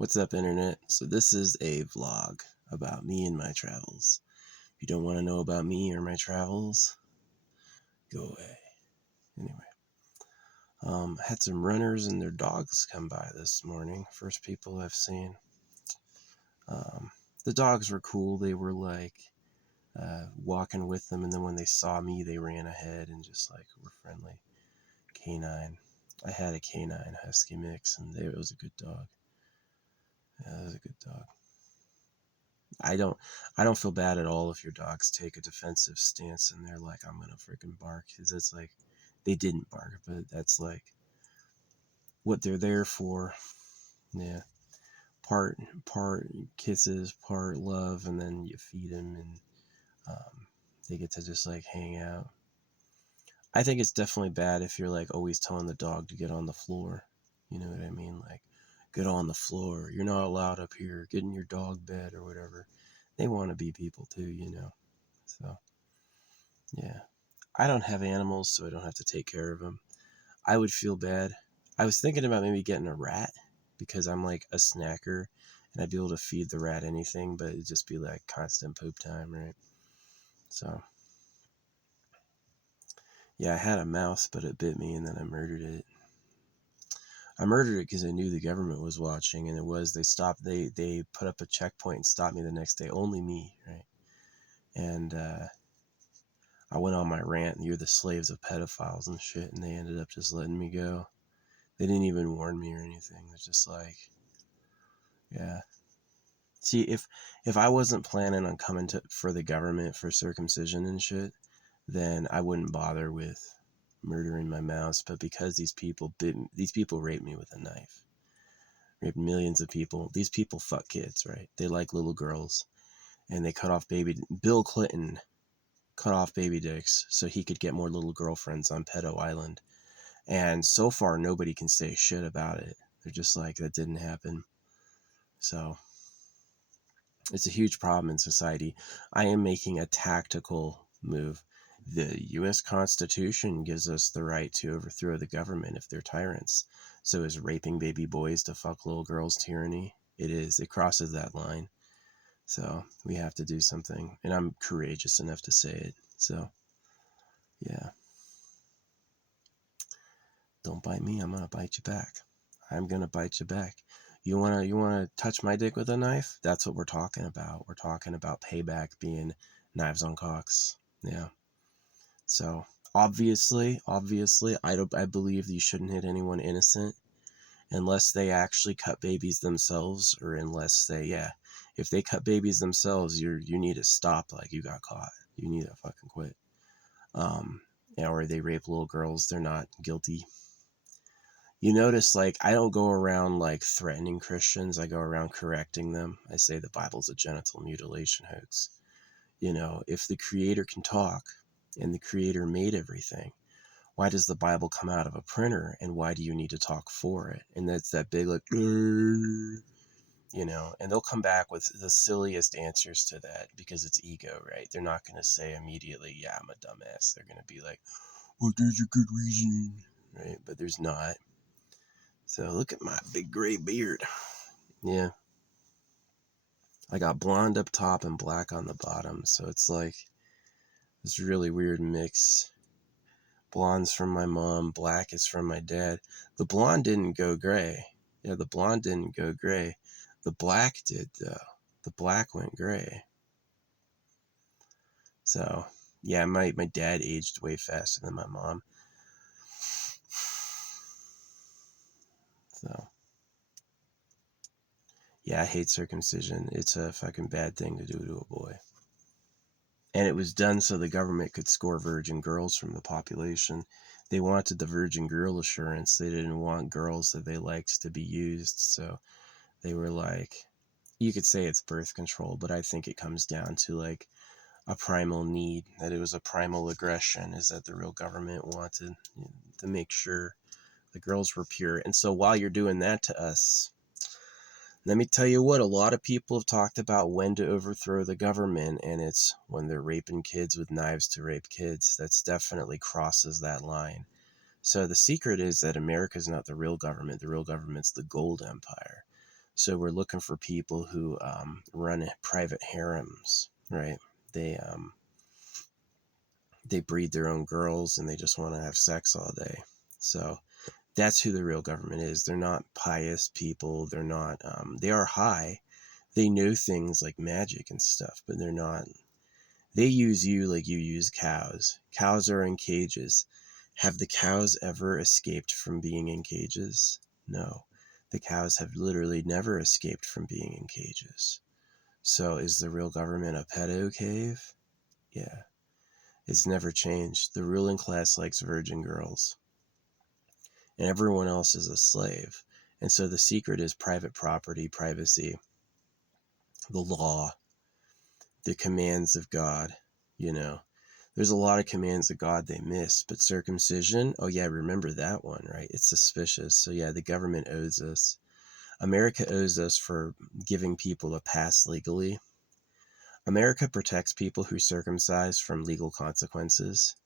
What's up, internet? So this is a vlog about me and my travels. If you don't want to know about me or my travels, go away. Anyway, I had some runners and their dogs come by this morning. First people I've seen. The dogs were cool. They were like walking with them, and then when they saw me, they ran ahead and just like were friendly. Canine. I had a canine husky mix, and it was a good dog. Yeah, it was a good dog. I don't feel bad at all if your dogs take a defensive stance and they're like, I'm gonna freaking bark, because it's like they didn't bark, but that's like what they're there for. Yeah, part kisses, part love, and then you feed them, and they get to just like hang out. I think it's definitely bad if you're like always telling the dog to get on the floor. You know what I mean? Like, get on the floor. You're not allowed up here. Get in your dog bed or whatever. They want to be people too, you know. So yeah. I don't have animals, so I don't have to take care of them. I would feel bad. I was thinking about maybe getting a rat because I'm like a snacker and I'd be able to feed the rat anything, but it'd just be like constant poop time, right? So yeah, I had a mouse, but it bit me and then I murdered it. I murdered it because I knew the government was watching, and they put up a checkpoint and stopped me the next day. Only me, right? And I went on my rant, you're the slaves of pedophiles and shit, and they ended up just letting me go. They didn't even warn me or anything. They're just like, yeah. See, if I wasn't planning on coming for the government for circumcision and shit, then I wouldn't bother with murdering my mouse. But because these people raped me with a knife, raped millions of people. These people fuck kids, right? They like little girls, and they cut off Bill Clinton cut off baby dicks so he could get more little girlfriends on Pedo Island. And so far, nobody can say shit about it. They're just like, that didn't happen. So it's a huge problem in society. I am making a tactical move. The U.S. Constitution gives us the right to overthrow the government if they're tyrants. So is raping baby boys to fuck little girls tyranny? It is. It crosses that line. So we have to do something. And I'm courageous enough to say it. So, yeah. Don't bite me, I'm going to bite you back. I'm going to bite you back. You wanna touch my dick with a knife? That's what we're talking about. We're talking about payback being knives on cocks. Yeah. So obviously, I believe you shouldn't hit anyone innocent unless they actually cut babies themselves, or unless if they cut babies themselves, you need to stop. Like, you got caught. You need to fucking quit. Or they rape little girls. They're not guilty. You notice, like, I don't go around like threatening Christians. I go around correcting them. I say the Bible's a genital mutilation hoax. You know, if the Creator can talk and the Creator made everything, why does the Bible come out of a printer, and why do you need to talk for it? And that's that big, like, you know, and they'll come back with the silliest answers to that because it's ego, right? They're not going to say immediately, yeah, I'm a dumbass. They're going to be like, well, there's a good reason, right? But there's not. So look at my big gray beard. Yeah. I got blonde up top and black on the bottom. So it's like this really weird mix. Blonde's from my mom. Black is from my dad. The blonde didn't go gray. Yeah, the blonde didn't go gray. The black did, though. The black went gray. So, yeah, my dad aged way faster than my mom. So, yeah, I hate circumcision. It's a fucking bad thing to do to a boy. And it was done so the government could score virgin girls from the population. They wanted the virgin girl assurance. They didn't want girls that they liked to be used. So they were like, you could say it's birth control, but I think it comes down to like a primal need, that it was a primal aggression, is that the real government wanted to make sure the girls were pure. And so while you're doing that to us, let me tell you what, a lot of people have talked about when to overthrow the government, and it's when they're raping kids with knives to rape kids. That's definitely crosses that line. So the secret is that America's not the real government. The real government's the gold empire. So we're looking for people who run private harems, right? They they breed their own girls and they just want to have sex all day. So that's who the real government is. They're not pious people. They're not. They are high. They know things like magic and stuff, but they're not. They use you like you use cows. Cows are in cages. Have the cows ever escaped from being in cages? No. The cows have literally never escaped from being in cages. So is the real government a pedo cave? Yeah. It's never changed. The ruling class likes virgin girls, and everyone else is a slave. And so the secret is private property, privacy, the law, the commands of God. You know, there's a lot of commands of God they missed, but circumcision, oh yeah, remember that one, right? It's suspicious. So yeah, the government owes us. America owes us for giving people a pass legally. America protects people who circumcise from legal consequences.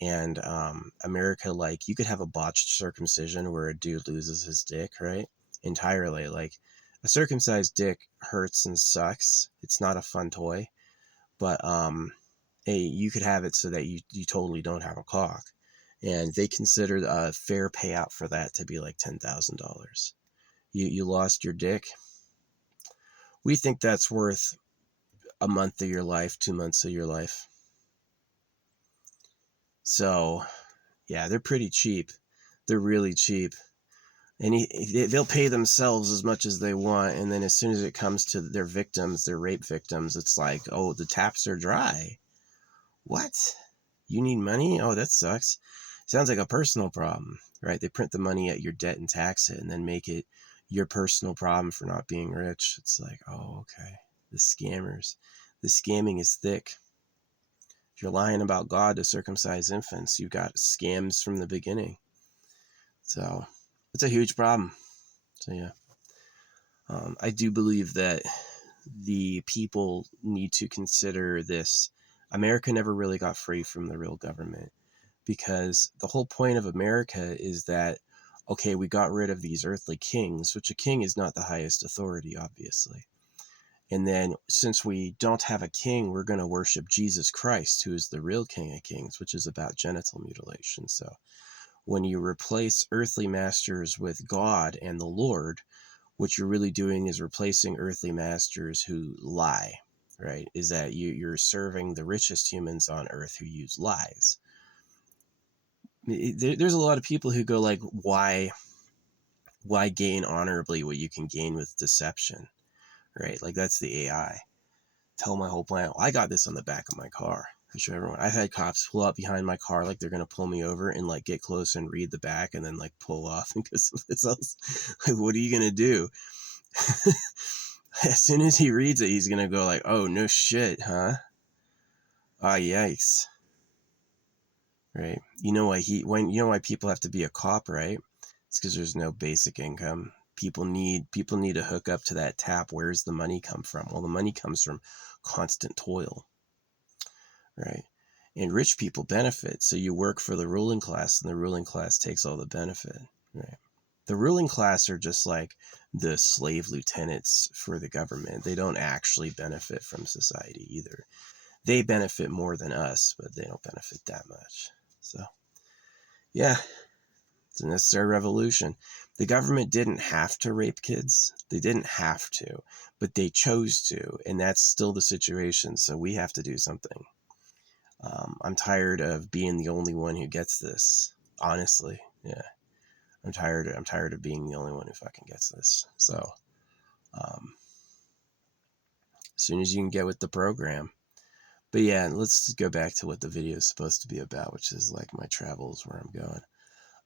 And America, like, you could have a botched circumcision where a dude loses his dick, right? Entirely. Like, a circumcised dick hurts and sucks. It's not a fun toy. But hey, you could have it so that you totally don't have a cock. And they consider a fair payout for that to be like $10,000. You lost your dick. We think that's worth a month of your life, 2 months of your life. So, yeah, they're pretty cheap. They're really cheap. And they'll pay themselves as much as they want. And then as soon as it comes to their victims, their rape victims, it's like, oh, the taps are dry. What? You need money? Oh, that sucks. Sounds like a personal problem, right? They print the money at your debt and tax it and then make it your personal problem for not being rich. It's like, oh, okay. The scammers. The scamming is thick. If you're lying about God to circumcise infants, you've got scams from the beginning. So it's a huge problem. So yeah, I do believe that the people need to consider this. America never really got free from the real government, because the whole point of America is that, okay, we got rid of these earthly kings, which a king is not the highest authority, obviously. And then since we don't have a king, we're going to worship Jesus Christ, who is the real King of Kings, which is about genital mutilation. So when you replace earthly masters with God and the Lord, what you're really doing is replacing earthly masters who lie, right? Is that you're serving the richest humans on earth who use lies. There's a lot of people who go like, why gain honorably what you can gain with deception, right? Like, that's the AI. Tell my whole plan. Well, I got this on the back of my car. I show everyone. I've had cops pull up behind my car like they're gonna pull me over and like get close and read the back and then like pull off and go someplace else. Like, what are you gonna do? As soon as he reads it, he's gonna go like, "Oh, no shit, huh? Ah, yikes!" Right? You know why people have to be a cop, right? It's because there's no basic income. People need to hook up to that tap. Where's the money come from? Well, the money comes from constant toil, right? And rich people benefit. So you work for the ruling class, and the ruling class takes all the benefit, right? The ruling class are just like the slave lieutenants for the government. They don't actually benefit from society either. They benefit more than us, but they don't benefit that much. So, yeah, it's a necessary revolution. The government didn't have to rape kids. They didn't have to, but they chose to, and that's still the situation. So we have to do something. I'm tired of being the only one who gets this. Honestly, yeah, I'm tired of being the only one who fucking gets this. So, as soon as you can get with the program. But yeah, let's go back to what the video is supposed to be about, which is like my travels, where I'm going.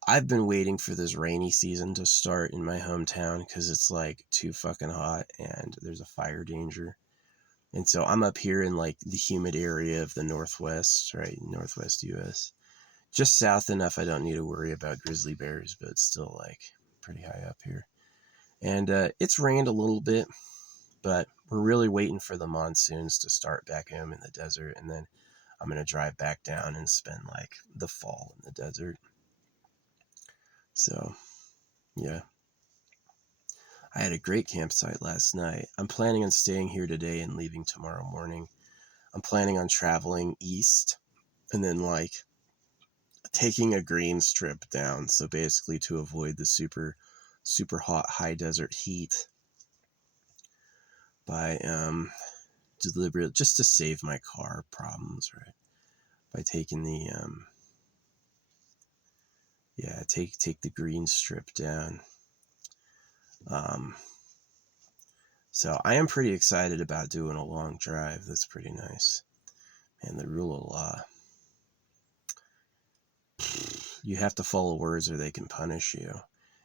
I've been waiting for this rainy season to start in my hometown because it's like too fucking hot and there's a fire danger. And so I'm up here in like the humid area of the Northwest, right? Northwest US. Just south enough I don't need to worry about grizzly bears, but it's still like pretty high up here. And it's rained a little bit, but we're really waiting for the monsoons to start back home in the desert. And then I'm going to drive back down and spend like the fall in the desert. So, yeah. I had a great campsite last night. I'm planning on staying here today and leaving tomorrow morning. I'm planning on traveling east and then like taking a green strip down. So basically to avoid the super hot high desert heat by deliberate, just to save my car problems, right? By taking the take the green strip down. So I am pretty excited about doing a long drive. That's pretty nice. And the rule of law, you have to follow words or they can punish you.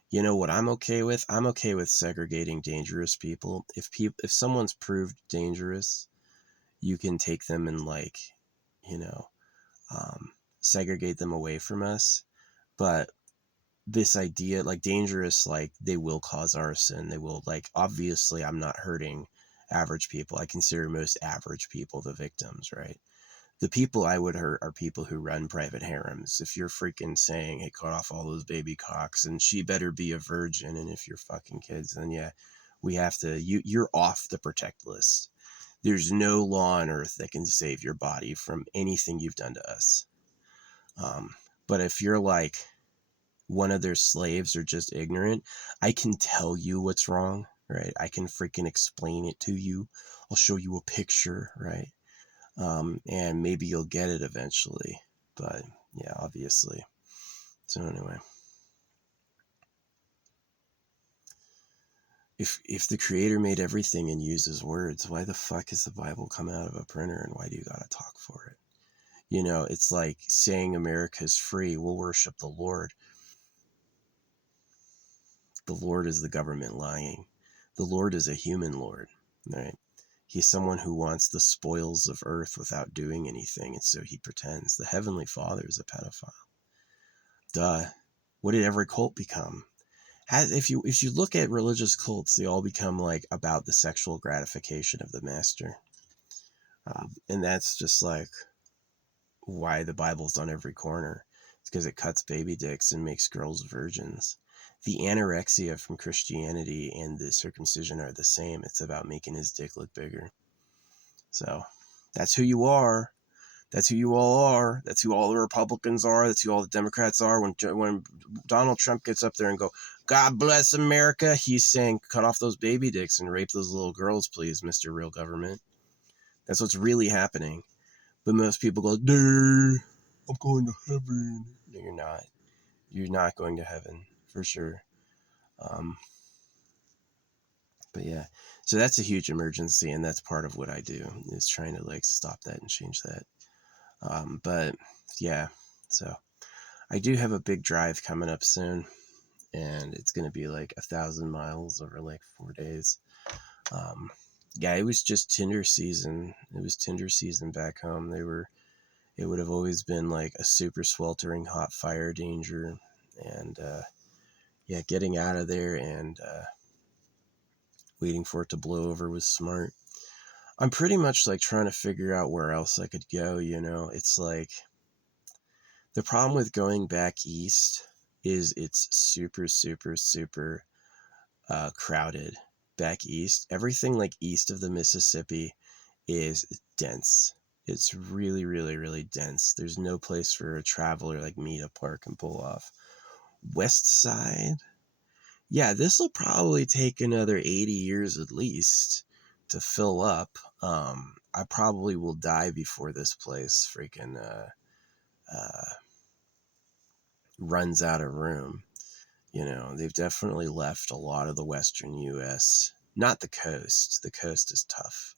You know what I'm okay with? I'm okay with segregating dangerous people. If someone's proved dangerous, you can take them and like, you know, segregate them away from us. But this idea, like dangerous, like they will cause arson. They will, like, obviously I'm not hurting average people. I consider most average people the victims, right? The people I would hurt are people who run private harems. If you're freaking saying, hey, cut off all those baby cocks and she better be a virgin, and if you're fucking kids, then yeah, we have to, you're off the protect list. There's no law on earth that can save your body from anything you've done to us. But if you're like one of their slaves or just ignorant, I can tell you what's wrong, right? I can freaking explain it to you. I'll show you a picture, right? And maybe you'll get it eventually. But yeah, obviously. So anyway, if the creator made everything and uses words, why the fuck is the Bible come out of a printer, and why do you gotta talk for it? You know, it's like saying America's free. We'll worship the Lord. The Lord is the government lying. The Lord is a human Lord, right? He's someone who wants the spoils of earth without doing anything, and so he pretends. The Heavenly Father is a pedophile. Duh. What did every cult become? If you look at religious cults, they all become like about the sexual gratification of the master, and that's just like why the Bible's on every corner. It's because it cuts baby dicks and makes girls virgins. The anorexia from Christianity and the circumcision are the same. It's about making his dick look bigger. So that's who you are. That's who you all are. That's who all the Republicans are. That's who all the Democrats are. When Donald Trump gets up there and go, God bless America, he's saying, cut off those baby dicks and rape those little girls, please, Mr. Real Government. That's what's really happening. But most people go, duh, I'm going to heaven. No, you're not. You're not going to heaven, for sure. But yeah, so that's a huge emergency, and that's part of what I do, is trying to like stop that and change that. But yeah, so I do have a big drive coming up soon, and it's going to be like 1,000 miles over like 4 days. Yeah, it was just Tinder season. It was Tinder season back home. It would have always been like a super sweltering hot fire danger. And yeah, getting out of there and waiting for it to blow over was smart. I'm pretty much like trying to figure out where else I could go, you know? It's like, the problem with going back east is it's super, super, super crowded back east. Everything like east of the Mississippi is dense. It's really, really, really dense. There's no place for a traveler like me to park and pull off. West side, yeah, this will probably take another 80 years at least to fill up. I probably will die before this place freaking runs out of room. You know, they've definitely left a lot of the western US, not the coast. The coast is tough,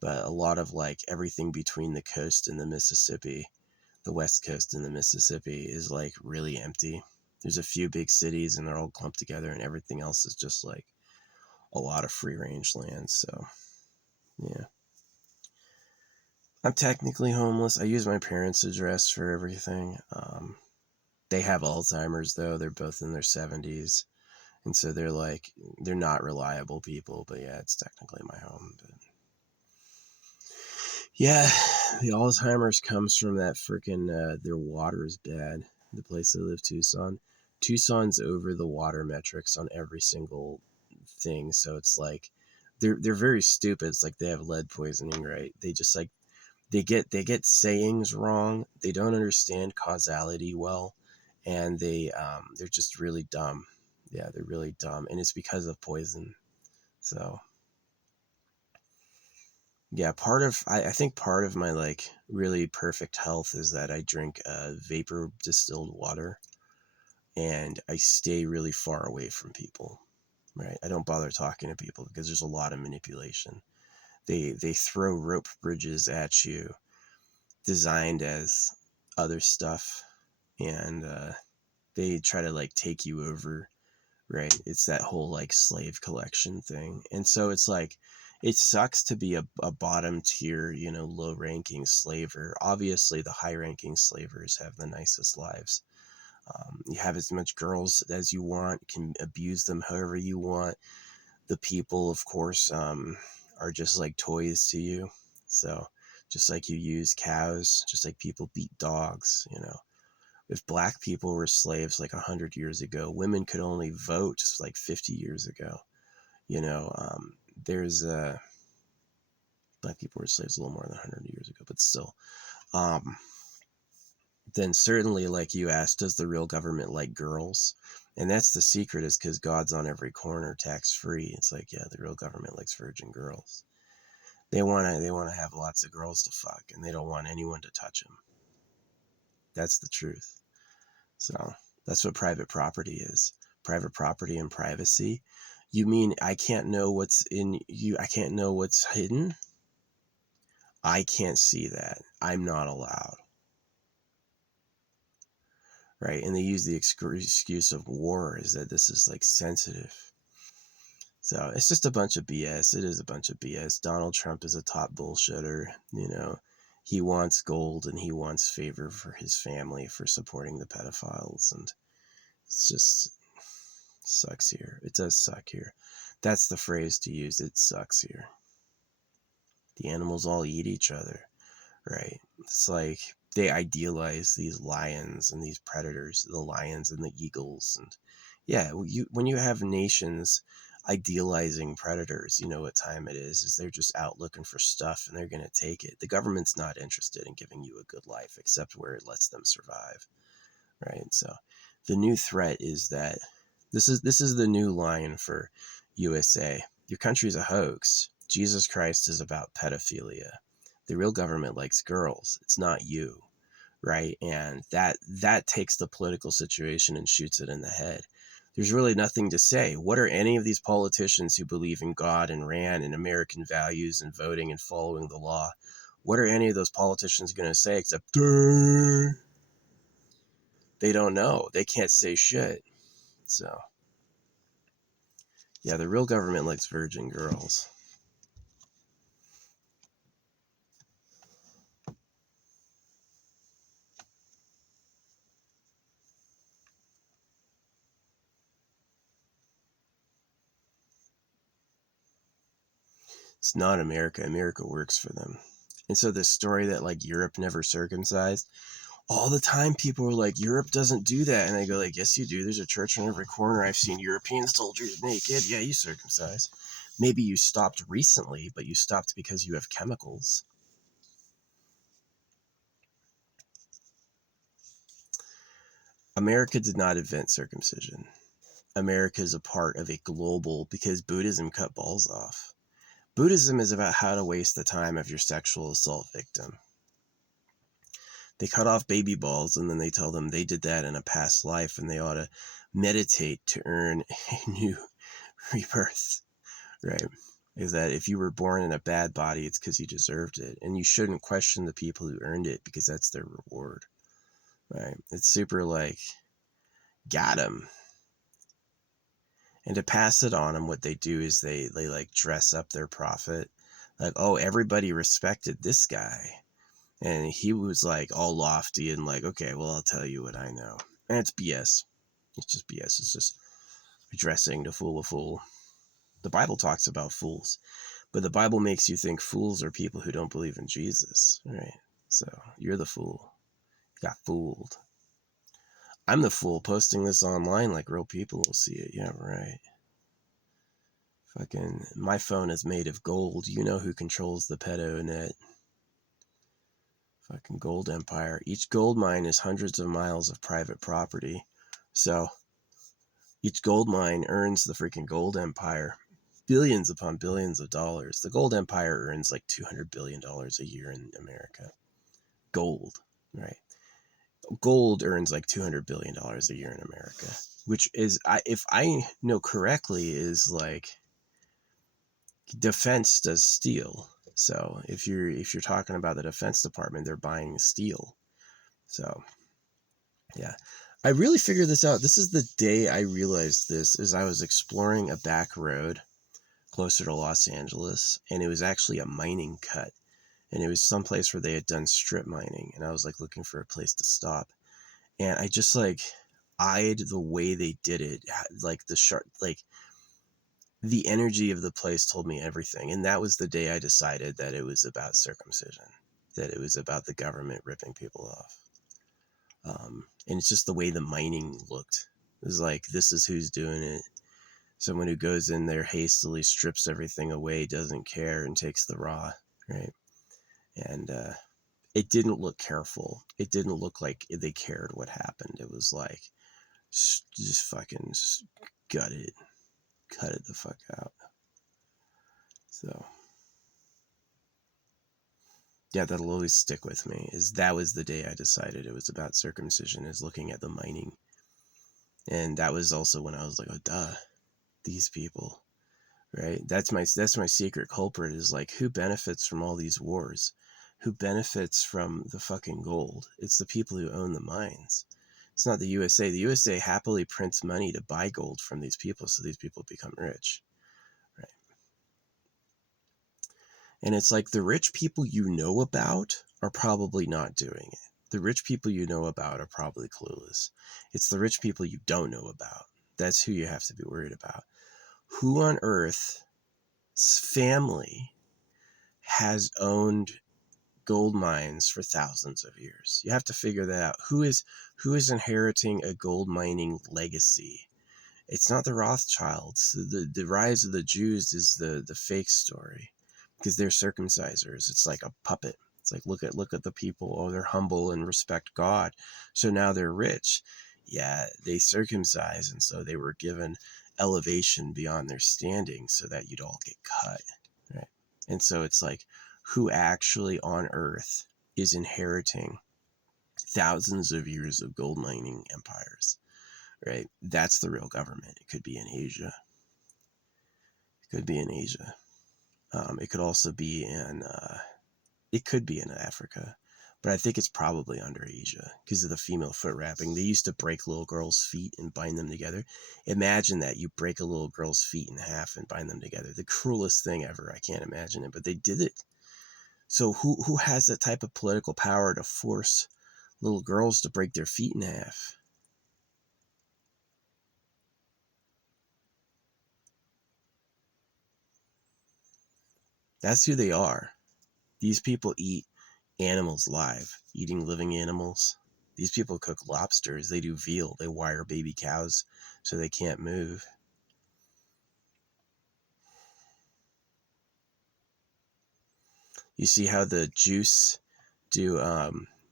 but a lot of like everything between the coast and the Mississippi, the west coast and the Mississippi, is like really empty. There's a few big cities and they're all clumped together, and everything else is just like a lot of free range land. So yeah, I'm technically homeless. I use my parents' address for everything. They have Alzheimer's though. They're both in their 70s. And so they're not reliable people, but yeah, it's technically my home. But yeah, the Alzheimer's comes from that freaking, their water is bad. The place they live, Tucson's over the water metrics on every single thing. So it's like they're very stupid. It's like they have lead poisoning, right? They just like they get sayings wrong. They don't understand causality well, and they're just really dumb. Yeah, they're really dumb, and it's because of poison. So yeah, I think part of my like really perfect health is that I drink vapor distilled water, and I stay really far away from people. Right, I don't bother talking to people because there's a lot of manipulation. They throw rope bridges at you designed as other stuff, and they try to like take you over, right? It's that whole like slave collection thing. And so it's like it sucks to be a bottom tier, low ranking slaver. Obviously the high ranking slavers have the nicest lives. You have as much girls as you want, can abuse them however you want. The people, of course, are just like toys to you. So just like you use cows, just like people beat dogs. If black people were slaves like 100 years ago, women could only vote like 50 years ago. You know, there's black people were slaves a little more than 100 years ago, but still. Um, then certainly, like you asked, does the real government like girls? And that's the secret, is because God's on every corner, tax free. It's like, yeah, the real government likes virgin girls. They wanna have lots of girls to fuck, and they don't want anyone to touch them. That's the truth. So that's what private property is. Private property and privacy. You mean I can't know what's in you? I can't know what's hidden? I can't see that. I'm not allowed. Right? And they use the excuse of war, is that this is like sensitive. So it's just a bunch of BS. It is a bunch of BS. Donald Trump is a top bullshitter. He wants gold and he wants favor for his family for supporting the pedophiles. And it's just sucks here. It does suck here. That's the phrase to use. It sucks here. The animals all eat each other, right? It's like they idealize these lions and these predators, the lions and the eagles. And yeah, when you have nations idealizing predators, you know what time it is they're just out looking for stuff and they're going to take it. The government's not interested in giving you a good life except where it lets them survive, right? So the new threat is that this is the new line for USA. Your country's a hoax. Jesus Christ is about pedophilia. The real government likes girls. It's not you, right? And that takes the political situation and shoots it in the head. There's really nothing to say. What are any of these politicians who believe in God and RAND and American values and voting and following the law? What are any of those politicians going to say except they don't know. They can't say shit. So yeah, the real government likes virgin girls. It's not America. America works for them. And so this story that like Europe never circumcised, all the time people were like, Europe doesn't do that. And I go like, yes, you do. There's a church on every corner. I've seen European soldiers naked. Yeah, you circumcise. Maybe you stopped recently, but you stopped because you have chemicals. America did not invent circumcision. America is a part of a global, because Buddhism cut balls off. Buddhism is about how to waste the time of your sexual assault victim. They cut off baby balls and then they tell them they did that in a past life and they ought to meditate to earn a new rebirth, right? Is that if you were born in a bad body, it's because you deserved it. And you shouldn't question the people who earned it because that's their reward, right? It's super like, got them. And to pass it on them, what they do is they like dress up their prophet. Like, oh, everybody respected this guy. And he was like all lofty and like, okay, well, I'll tell you what I know. And it's BS. It's just BS. It's just dressing to fool a fool. The Bible talks about fools, but the Bible makes you think fools are people who don't believe in Jesus, right? So you're the fool. You got fooled. I'm the fool posting this online like real people will see it. Yeah, right. Fucking, my phone is made of gold. You know who controls the pedo net. Fucking gold empire. Each gold mine is hundreds of miles of private property. So each gold mine earns the freaking gold empire billions upon billions of dollars. The gold empire earns like $200 billion a year in America. Gold, right? Gold earns like $200 billion a year in America, which is, if I know correctly, is like defense does steel. So if you're talking about the Defense Department, they're buying steel. So yeah, I really figured this out. This is the day I realized this, as I was exploring a back road closer to Los Angeles, and it was actually a mining cut, and it was someplace where they had done strip mining, and I was like looking for a place to stop, and I just like eyed the way they did it, like the sharp, like the energy of the place told me everything. And that was the day I decided that it was about circumcision, that it was about the government ripping people off. And it's just the way the mining looked. It was like, this is who's doing it. Someone who goes in there, hastily strips everything away, doesn't care, and takes the raw, right? And it didn't look careful. It didn't look like they cared what happened. It was like, just fucking cut it the fuck out. So yeah, that'll always stick with me, is that was the day I decided it was about circumcision, is looking at the mining. And that was also when I was like, oh duh, these people, right? That's my secret culprit, is like, who benefits from all these wars? Who benefits from the fucking gold? It's the people who own the mines. It's not the USA. The USA happily prints money to buy gold from these people, so these people become rich, right? And it's like, the rich people you know about are probably not doing it. The rich people you know about are probably clueless. It's the rich people you don't know about. That's who you have to be worried about. Who on earth's family has owned gold mines for thousands of years? You have to figure that out. Who is inheriting a gold mining legacy? It's not the Rothschilds. The rise of the Jews is the fake story, because they're circumcisers. It's like a puppet. It's like, look at the people. Oh, they're humble and respect God, so now they're rich. Yeah, they circumcise, and so they were given elevation beyond their standing, so that you'd all get cut, right? And so it's like, who actually on earth is inheriting thousands of years of gold mining empires, right? That's the real government. It could be in Asia. It could also be in Africa, but I think it's probably under Asia because of the female foot wrapping. They used to break little girls' feet and bind them together. Imagine that, you break a little girl's feet in half and bind them together. The cruelest thing ever. I can't imagine it, but they did it. So who has that type of political power to force little girls to break their feet in half? That's who they are. These people eat animals live, eating living animals. These people cook lobsters. They do veal. They wire baby cows so they can't move. You see how the Juice do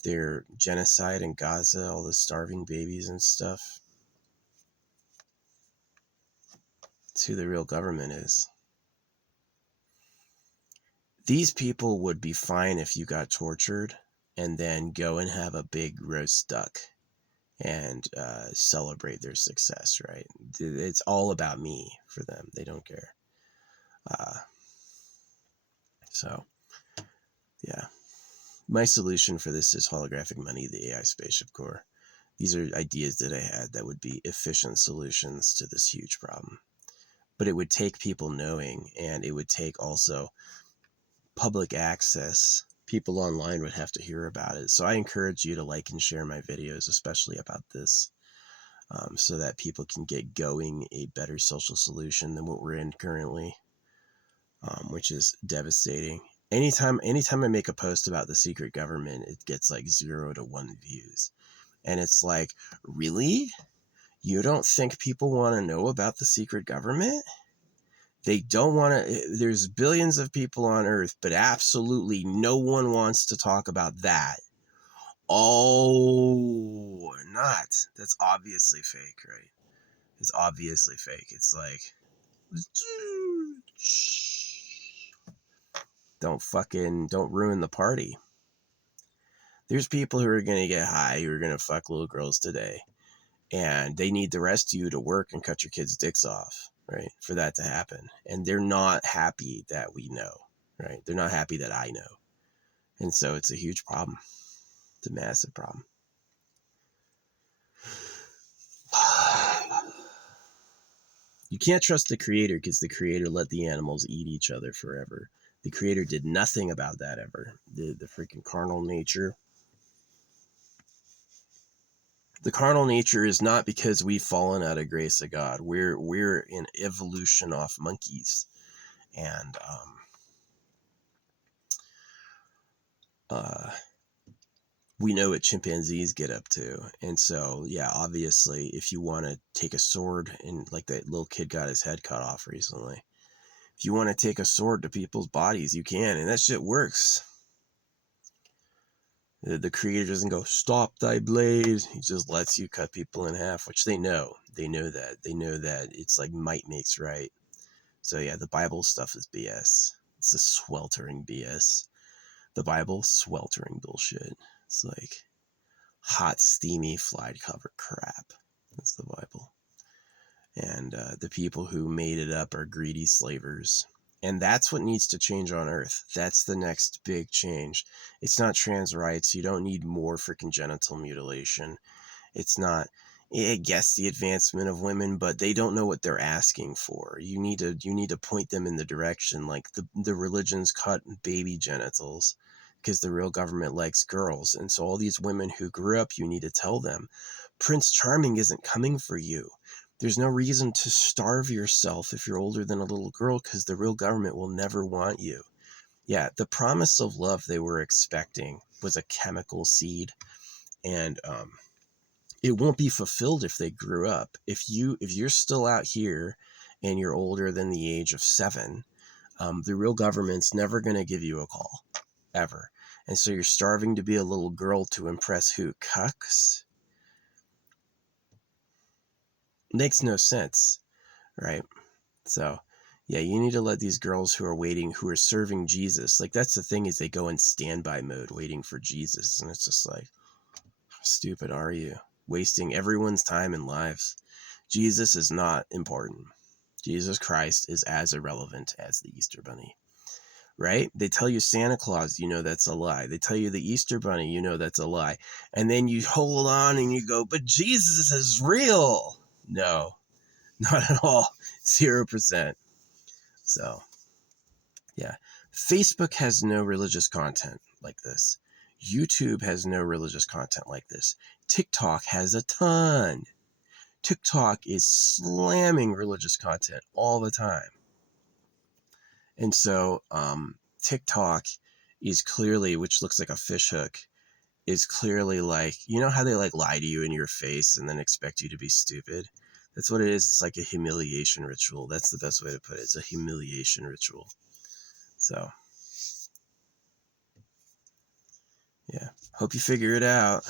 their genocide in Gaza, all the starving babies and stuff? That's who the real government is. These people would be fine if you got tortured and then go and have a big roast duck and celebrate their success, right? It's all about me for them. They don't care. So, yeah. My solution for this is holographic money, the AI spaceship core. These are ideas that I had that would be efficient solutions to this huge problem. But it would take people knowing, and it would take also public access. People online would have to hear about it. So I encourage you to like and share my videos, especially about this, so that people can get going a better social solution than what we're in currently, which is devastating. Anytime I make a post about the secret government, it gets like 0 to 1 views. And it's like, really? You don't think people want to know about the secret government? They don't want to, there's billions of people on earth, but absolutely no one wants to talk about that. Oh, not. That's obviously fake, right? It's obviously fake. It's like, don't ruin the party. There's people who are going to get high, who are going to fuck little girls today, and they need the rest of you to work and cut your kids' dicks off, right? For that to happen. And they're not happy that we know, right? They're not happy that I know. And so it's a huge problem. It's a massive problem. You can't trust the creator because the creator let the animals eat each other forever. The creator did nothing about that ever. The freaking carnal nature. The carnal nature is not because we've fallen out of grace of God. We're in evolution off monkeys. And we know what chimpanzees get up to. And so, yeah, obviously, if you want to take a sword, and like that little kid got his head cut off recently, if you want to take a sword to people's bodies, you can, and that shit works. The creator doesn't go, stop thy blade. He just lets you cut people in half, which they know. They know that. They know that it's like might makes right. So yeah, the Bible stuff is BS. It's a sweltering BS. The Bible, sweltering bullshit. It's like hot, steamy, fly-covered crap. That's the Bible. And the people who made it up are greedy slavers. And that's what needs to change on Earth. That's the next big change. It's not trans rights. You don't need more freaking genital mutilation. It's not, I guess, the advancement of women, but they don't know what they're asking for. You need to point them in the direction. Like the religions cut baby genitals because the real government likes girls. And so all these women who grew up, you need to tell them, Prince Charming isn't coming for you. There's no reason to starve yourself if you're older than a little girl, because the real government will never want you. Yeah, the promise of love they were expecting was a chemical seed, and it won't be fulfilled if they grew up. If you're still out here and you're older than the age of 7, the real government's never going to give you a call, ever. And so you're starving to be a little girl to impress who? Cucks? Makes no sense, right? So, yeah, you need to let these girls who are waiting, who are serving Jesus, like that's the thing, is they go in standby mode waiting for Jesus. And it's just like, how stupid are you? Wasting everyone's time and lives. Jesus is not important. Jesus Christ is as irrelevant as the Easter Bunny, right? They tell you Santa Claus, you know that's a lie. They tell you the Easter Bunny, you know that's a lie. And then you hold on and you go, but Jesus is real. No, not at all. 0%. So, yeah. Facebook has no religious content like this. YouTube has no religious content like this. TikTok has a ton. TikTok is slamming religious content all the time. And so TikTok is clearly, which looks like a fishhook, is clearly like, you know how they like lie to you in your face and then expect you to be stupid? That's what it is. It's like a humiliation ritual. That's the best way to put it. It's a humiliation ritual. So, yeah. Hope you figure it out.